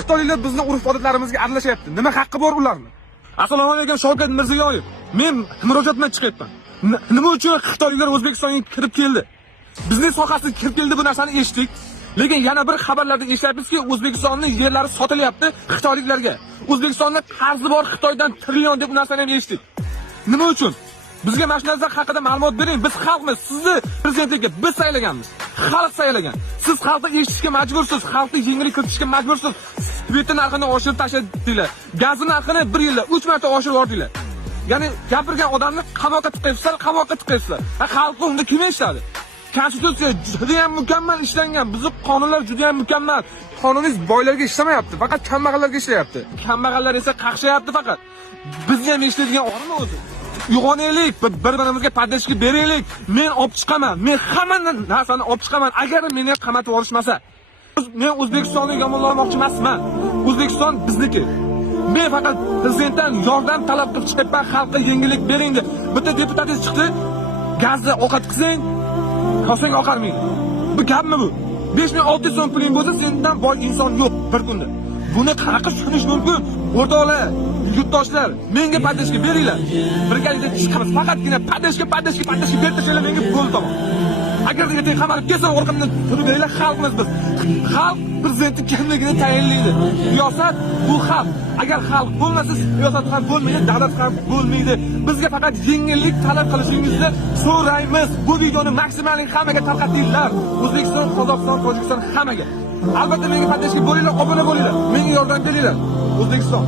Xitoyliklar bizni urf-odatlarimizga aralashyapti. Nima haqqi bor ularning? Assalomu alaykum Shavkat Mirziyoyev. Men murojaat bilan chiqyapman. Nima uchun Xitoyliklar O'zbekistonga kirib keldi? Bizning sohasiga kirib keldi, bu narsani eshitdik. Lekin yana bir xabarlarda eshityapmizki, O'zbekistonning yerlari sotilyapti xitoyliklarga. O'zbekistonda qarzi bor Xitoydan trillion deb narsani ham eshitdik. Nima uchun? Bizga mana shu narsa haqida ma'lumot bering. Biz xalqmiz, sizni prezidentlikka biz saylaganmiz. Xalq saylagan. Siz xalqni eshitishga majbursiz, xalqni yengillik kiritishga majbursiz. Sveti narxini oshirib tashladinglar. Gazi narxini 1 yilda 3 marta oshirib yordinglar. Ya'ni gapirgan odamni qamoqqa tiqaysizlar. Xalq unda kim eshitadi? Konstitutsiya juda ham mukammal ishlangan. Bizning qonunlar juda ham mukammal. Qonunimiz boylarga ishlamayapti, faqat kambag'allarga ishlayapti. Kambag'allar esa qaqshayapti faqat. Bizni ham eshitadigan ormi o'zi. Uyg'onaylik, bir-birimizga podдержка beraylik. Men olib chiqaman. Men hamma narsani olib chiqaman agar meni qamatib olishmasa. Men O'zbekistonni yomonlamoqchi emasman. O'zbekiston bizniki. Men faqat prezidentdan yordam talab qilib chiqyapman, xalqqa yengillik bering deb. Bitta deputat chiqdi. Gazni ovqat qilsang, kosang oqarmaydi. Bu gapmi bu? 5600 so'm puling bo'lsa, sendan boy inson yo'q bir kunda. Buni qanaqa tushunish mumkin? O'rtoqlar, yurtdoshlar, menga podдержка beringlar. Birgalikda chiqamiz. Faqatgina podдержка bertirishinglar menga bo'ldi tamom. Agar ertaga qamalib kelsa, orqamdan turib beringlar, xalqmiz biz. Xalq prezidenti kimligini tayinlaydi. Siyosat bu xalq. Agar xalq bo'lmasa, siyosat ham bo'lmaydi, davlat ham bo'lmaydi. Bizga faqat yengillik talab qilishingizni so'raymiz. Bu videoni maksimal hammaga tarqatinglar. O'zbekiston, Qozog'iston, Tojikiston hammaga. Albatta menga podдержка bo'linglar, obuna bo'linglar. Menga yordam beringlar. O'zbekiston